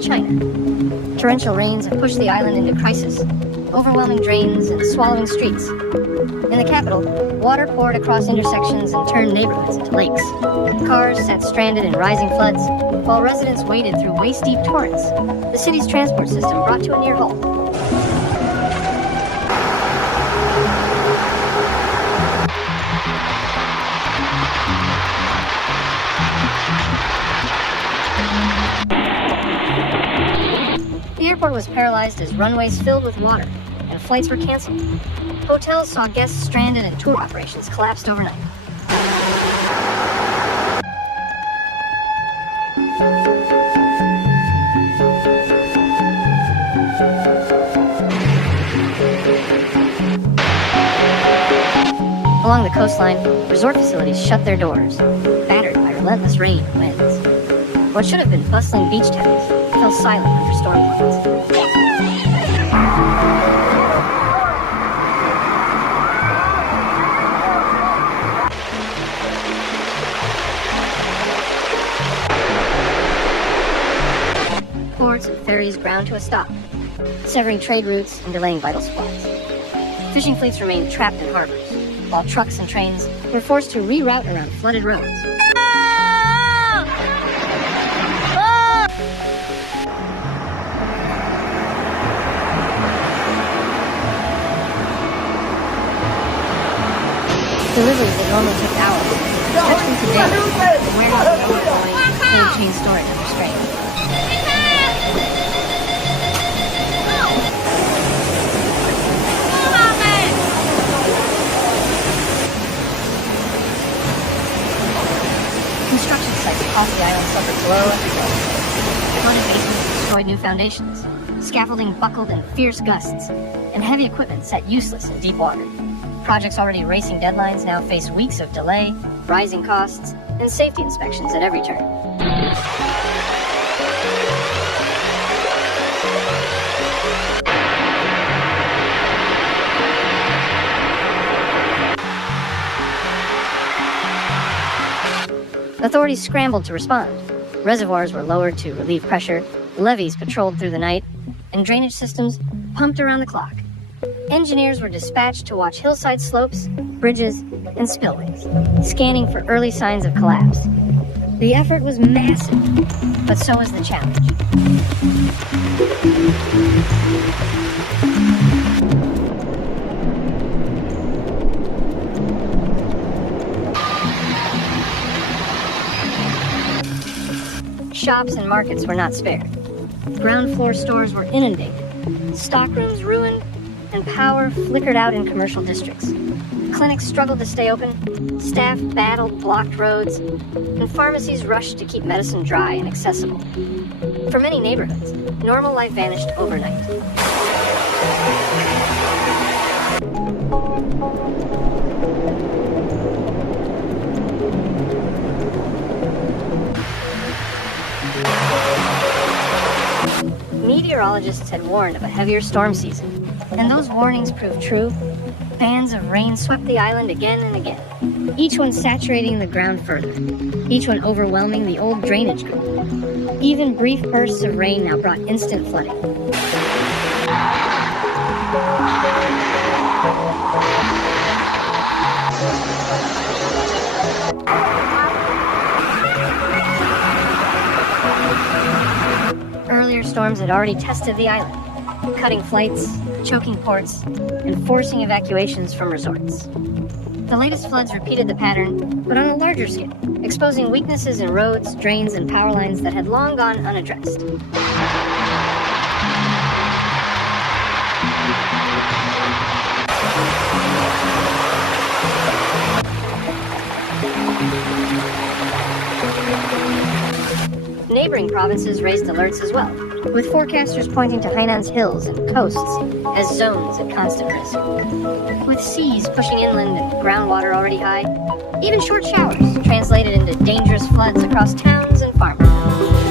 China. Torrential rains have pushed the island into crisis, overwhelming drains and swallowing streets. In the capital, water poured across intersections and turned neighborhoods into lakes. Cars sat stranded in rising floods, while residents waded through waist-deep torrents. The city's transport system brought to a near halt. The airport was paralyzed as runways filled with water and flights were canceled. Hotels saw guests stranded and tour operations collapsed overnight. Along the coastline, resort facilities shut their doors, battered by relentless rain and winds. What should have been bustling beach towns fell silent under storm clouds. Ports and ferries ground to a stop, severing trade routes and delaying vital supplies. Fishing fleets remained trapped in harbors, while trucks and trains were forced to reroute around flooded roads. Deliveries that normally took hours took them to days, and warehouses overflowing and cold chain storage under strain. Construction sites across the island suffered blow after blow. Flooded basements destroyed new foundations, scaffolding buckled in fierce gusts, and heavy equipment sat useless in deep water. Projects already racing deadlines now face weeks of delay, rising costs, and safety inspections at every turn. Authorities scrambled to respond. Reservoirs were lowered to relieve pressure, levees patrolled through the night, and drainage systems pumped around the clock. Engineers were dispatched to watch hillside slopes, bridges, and spillways, scanning for early signs of collapse. The effort was massive, but so was the challenge. Shops and markets were not spared. Ground floor stores were inundated, stockrooms ruined, and power flickered out in commercial districts. Clinics struggled to stay open, staff battled blocked roads, and pharmacies rushed to keep medicine dry and accessible. For many neighborhoods, normal life vanished overnight. Meteorologists had warned of a heavier storm season, and those warnings proved true. Bands of rain swept the island again and again, each one saturating the ground further, each one overwhelming the old drainage grid. Even brief bursts of rain now brought instant flooding. rainstorms had already tested the island, cutting flights, choking ports, and forcing evacuations from resorts. The latest floods repeated the pattern, but on a larger scale, exposing weaknesses in roads, drains, and power lines that had long gone unaddressed. Neighboring provinces raised alerts as well, with forecasters pointing to Hainan's hills and coasts as zones at constant risk. With seas pushing inland and groundwater already high, even short showers translated into dangerous floods across towns and farmland.